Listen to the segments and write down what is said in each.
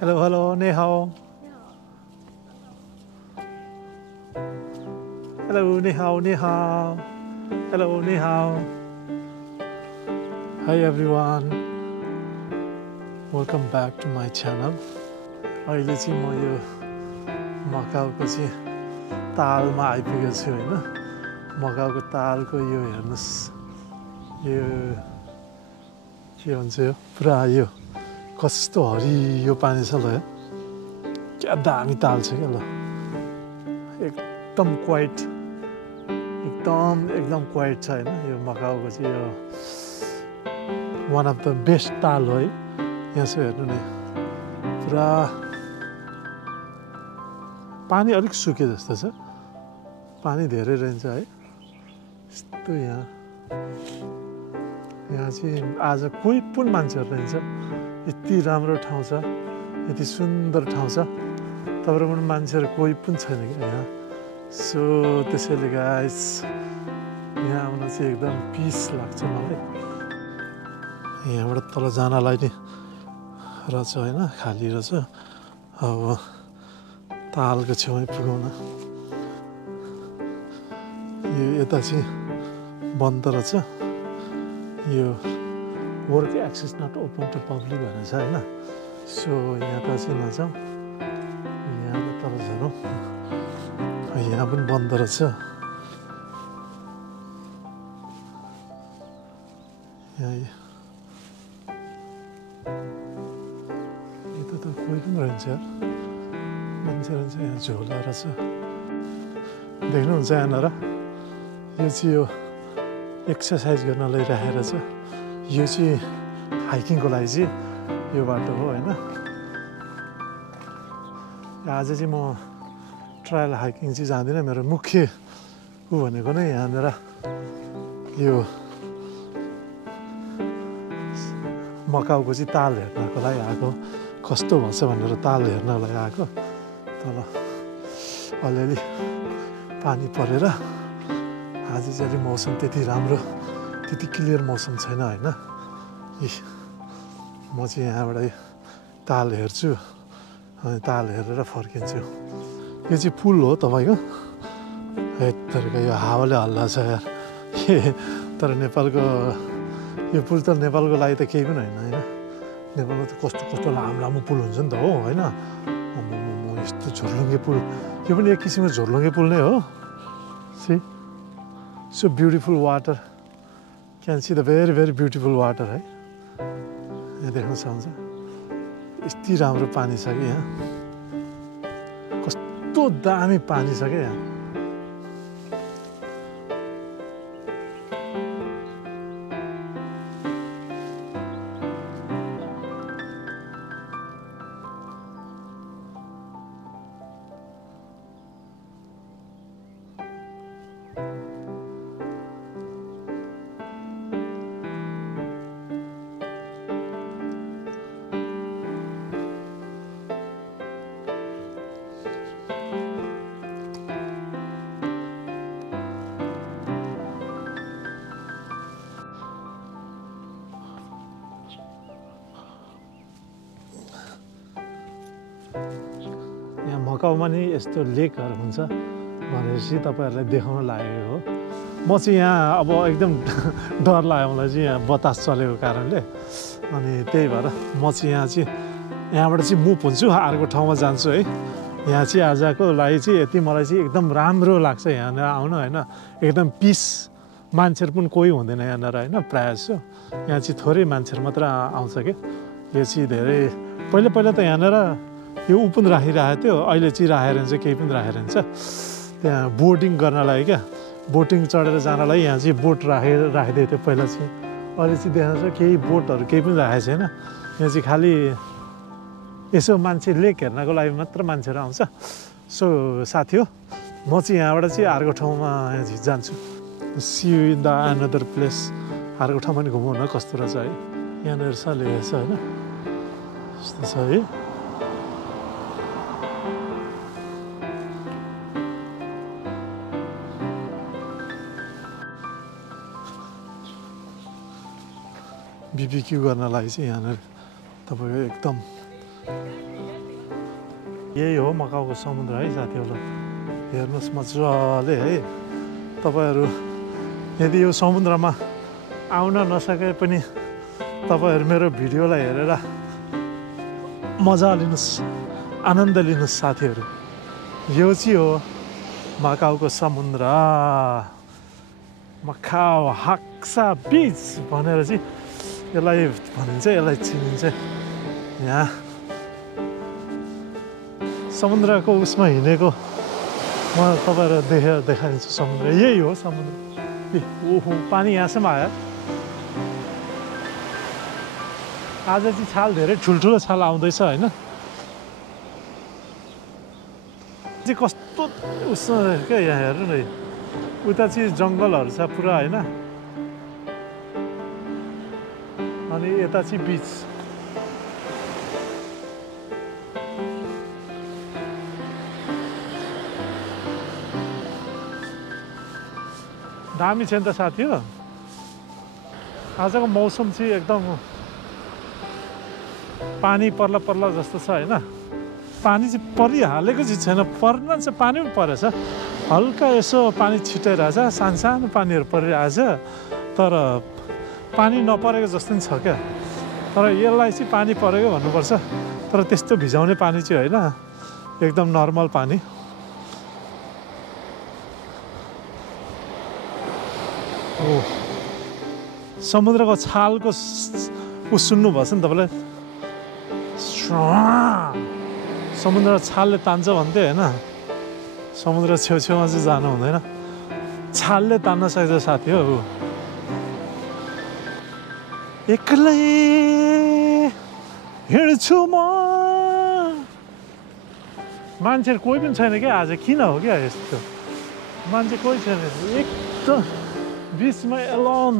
Hello, hello, ni hao. Hello, ni hao, ni hao. Hello, ni hao. Hi everyone. Welcome back to my channel. अहिले चाहिँ म यो मकाउको चाहिँ तालमा आइपुगेको छु हैन मकाउको तालको यो हेर्नुस् यो के भन्छ यो पुरा यो कस्तो हरियो पानी छ ल क्या दामी ताल छ के ल एकदम क्वाइट एकदम क्वाइट छ हैन यो मकाउको चाहिँ यो वान अफ द बेस्ट ताल हो है यहाँ चाहिँ हेर्नु नि पुरा पानी अलिक सुके जस्तो छ पानी धेरै रहन्छ है यस्तो यहाँ चाहिँ आज कोही पनि मान्छेहरु रहन्छ यति राम्रो ठाउँ छ यति सुन्दर ठाउँ छ तर पनि मान्छेहरु कोही पनि छैन के यहाँ सो त्यसैले गाइस यहाँ आउन चाहिँ एकदम पीस लाग्छ मलाई यहाँबाट तल जानलाई नि रहेछ हैन खाली रहेछ अब तालको छेउमै पुगौँ न यो यता चाहिँ बन्द रहेछ यो work access not open to public भनेको छ हैन सो यहाँ त चाहिँ नजाउँ यहाँ त तल झरौँ यहाँ पनि बन्द रहेछ यहाँ यता त कोही पनि रहन्छ मान्छेहरू चाहिँ यहाँ झोला रहेछ देख्नुहुन्छ यहाँनिर यो चाहिँ यो एक्सर्साइज गर्नलाई राखेर छ यो चाहिँ हाइकिङको लागि चाहिँ यो बाटो हो हैन आज चाहिँ म ट्रायल हाइकिङ चाहिँ जाँदिनँ मेरो मुख्य उ भनेको नै यहाँनिर यो मकाउको चाहिँ ताल हेर्नको लागि आएको कस्तो भन्छ भनेर ताल हेर्नको लागि आएको तल अलिअलि पानी परेर आज चाहिँ अलि मौसम त्यति राम्रो त्यति क्लियर मौसम छैन हैन म चाहिँ यहाँबाट ताल हेर्छु अनि ताल हेरेर फर्किन्छु यो चाहिँ पुल हो तपाईको हेतरको यो हावाले हल्ला छ यार तर नेपालको यो पुल त नेपालको लागि त केही पनि हैन हैन नेपालमा त कस्तो कस्तो लामो पुल हुन्छ नि त हो हैन यस्तो झोर्लुङ्गे पुल यो पनि एक किसिमको झोर्लुङ्गे पुल नै हो see so beautiful water can see the very very beautiful water है यहाँ देख्न सक्नुहुन्छ यति राम्रो पानी छ कि यहाँ कस्तो दामी पानी छ क्या यहाँ मकाउमा नि यस्तो लेकहरू हुन्छ भनेपछि तपाईहरुलाई देखाउन लागेको हो म चाहिँ यहाँ अब एकदम डर लाग्यो मलाई चाहिँ यहाँ बतास चलेको कारणले अनि त्यही भएर म चाहिँ यहाँबाट चाहिँ मुभ हुन्छु अर्को ठाउँमा जान्छु है यहाँ चाहिँ आजको लागि चाहिँ यति मलाई चाहिँ एकदम राम्रो लाग्छ यहाँनिर आउन हैन एकदम पिस मान्छेहरू पनि कोही हुँदैन यहाँनिर हैन प्रायः जसो यहाँ चाहिँ थोरै मान्छेहरू मात्र आउँछ के यो चाहिँ धेरै पहिला त यहाँनिर यो पनि राखिरहेको थियो अहिले चाहिँ राखेर हुन्छ केही पनि राखेर हुन्छ त्यहाँ बोटिङ गर्नलाई क्या बोटिङ चढेर जानलाई यहाँ चाहिँ बोट राखिदिएको थियो पहिला चाहिँ अहिले चाहिँ देखाउँछ केही बोटहरू केही पनि राखेको छैन यहाँ चाहिँ खालि यसो मान्छे लेक हेर्नको लागि मात्र मान्छेहरू आउँछ सो साथी हो म चाहिँ यहाँबाट चाहिँ अर्को ठाउँमा यहाँ चाहिँ जान्छु see you in the another place अर्को ठाउँमा पनि घुमाउन कस्तो रहेछ है यहाँनिर छ लेखेको छ होइन यस्तो छ है BBQ गर्नलाई चाहिँ यहाँनिर तपाईको एकदम यही हो मकाउको समुद्र है साथीहरू। हेर्नुहोस् मजाले है। तपाईहरू यदि यो समुद्रमा आउन नसके पनि तपाईहरू मेरो भिडियोलाई हेरेर मजा लिनुहोस्, आनन्द लिनुहोस् साथीहरू। यो चाहिँ हो मकाउको समुद्र। मकाउ हाक्सा बिच भनेर चाहिँ यसलाई भनिन्छ, यसलाई चिनिन्छ। यहाँ समुद्रको उसमा हिँडेको म तपाईँहरू देखाइदिन्छु। समुद्र यही हो समुद्र। ओहो पानी यहाँसम्म आयो। आज चाहिँ छाल धेरै ठुल्ठुलो छाल आउँदैछ होइन। चाहिँ कस्तो उस क्या यहाँ हेर्नु न, उता चाहिँ जङ्गलहरू छ पुरा होइन, अनि यता चाहिँ बिच। दामी छ नि त साथी हो। आजको मौसम चाहिँ एकदम पानी पर्ला पर्ला जस्तो छ होइन। पानी चाहिँ परिहालेको चाहिँ छैन, पर्न चाहिँ पानी पनि परेछ। हल्का यसो पानी छिटाइरहेछ, सानो पानीहरू परिरहेछ, तर पानी नपरेको जस्तो नि छ क्या। तर यसलाई चाहिँ पानी परेको भन्नुपर्छ, तर त्यस्तो भिजाउने पानी चाहिँ होइन, एकदम नर्मल पानी। समुद्रको छालको उस सुन्नुभएछ नि तपाईँले, समुद्र छालले तान्छ भन्थे होइन। समुद्र छेउछेउमा चाहिँ जानु हुँदैन, छालले तान्न सक्छ साथी हो। एक्लै हिँड्छु म, मान्छेहरू कोही पनि छैन क्या आज। किन हो क्या यस्तो, मान्छे कोही छैन एकदम बिचमा एलोन।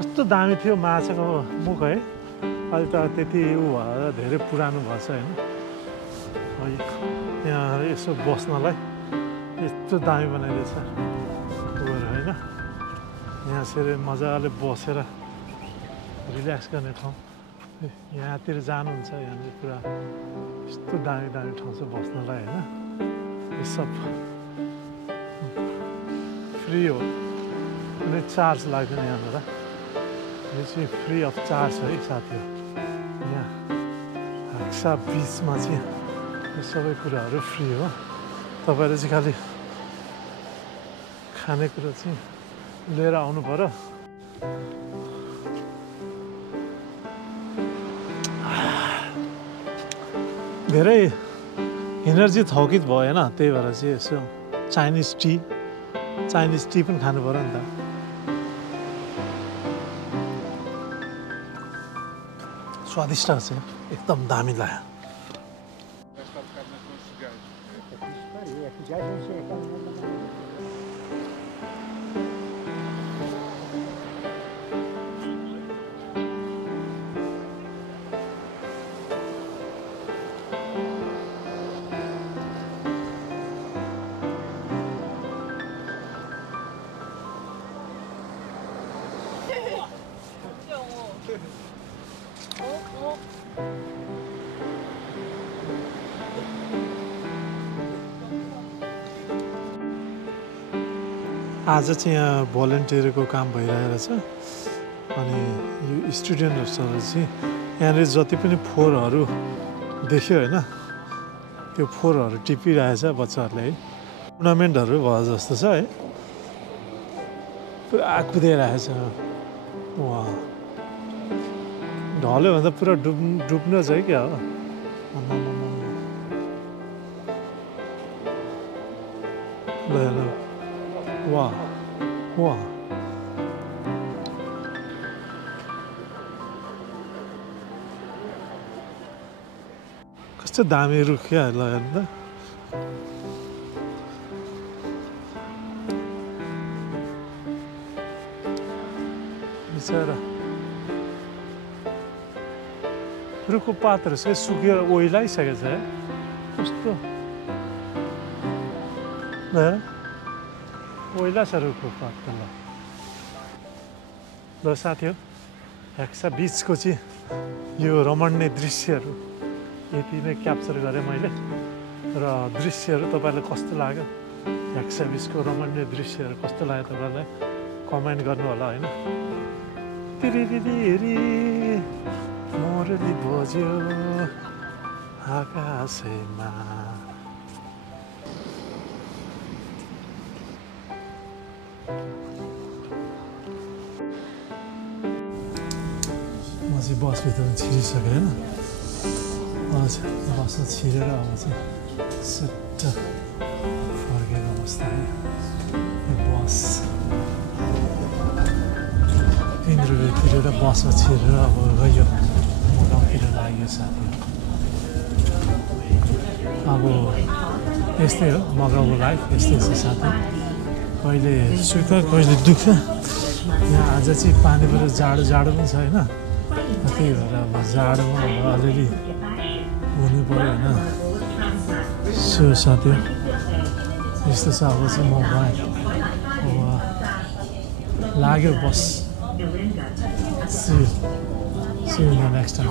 कस्तो दामी थियो माछाको मुख है। अहिले त त्यति ऊ भएर धेरै पुरानो भएछ होइन। यहाँ यसो बस्नलाई यस्तो दामी बनाइदिएछ उयोहरू होइन। यहाँ यसरी मजाले बसेर रिल्याक्स गर्ने ठाउँ। यहाँतिर जानुहुन्छ, यहाँनिर पुरा यस्तो दामी दामी ठाउँ छ बस्नलाई होइन। यो सब फ्री हो, कुनै चार्ज लाग्दैन यहाँनिर। यो चाहिँ फ्री अफ चार्ज है साथीहरू। यहाँ हाक्सा बिचमा चाहिँ यो सबै कुराहरू फ्री हो। तपाईँले चाहिँ खालि खानेकुरा चाहिँ लिएर आउनु पर्यो। धेरै एनर्जी थकित भयो होइन, त्यही भएर चाहिँ यसो चाइनिज टी पनि खानु पर्यो नि त। स्वादिष्ट छ, एकदम दामी लाग्यो। आज चाहिँ यहाँ भोलिन्टियरको काम भइरहेको छ। अनि यो स्टुडेन्टहरूसँग चाहिँ यहाँनिर जति पनि फोहोरहरू देख्यो होइन, त्यो फोहोरहरू टिपिरहेछ बच्चाहरूले है। टुर्नामेन्टहरू भयो जस्तो छ है, पुरा कुदिरहेछ। वा ढल्यो भने त पुरा डुब्न चाहिँ क्या हो। वाह वाह, कस्तो दामी रुख क्या ल हेर्नु त। बिचरा रुखको पातहरू चाहिँ सुकेर ओइलाइसकेको छ है कस्तो हेर ओइला छ रुखको पात त ल साथीहरू हेक्सा बिचको चाहिँ यो रमणीय दृश्यहरू यति नै क्याप्चर गरेँ मैले र दृश्यहरू तपाईँलाई कस्तो लाग्यो हेक्सा बिचको रमणीय दृश्यहरू कस्तो लाग्यो तपाईँलाई कमेन्ट गर्नु होला होइन तिरिरिरी मुरली बज्यो आकाशैमा म चाहिँ बसभित्र छिरिसकेँ होइन बस छिरेर अब चाहिँ सुट्ट फर्केको अवस्था है यो बस 3 रुपियाँ तिरेर बसमा छिरेर अब गयो म गाउँतिर लाग्यो साथीहरू अब यस्तै हो मगाउको लाइफ यस्तै छ साथी कहिले सुख कहिले दुःख यहाँ आज चाहिँ पानीबाट जाडो पनि छ होइन त्यही भएर अब जाडोमा अब अलिअलि हुनु पऱ्यो होइन सो साथी यस्तो छ अब चाहिँ म गएँ अब लाग्यो बस See you in the next time.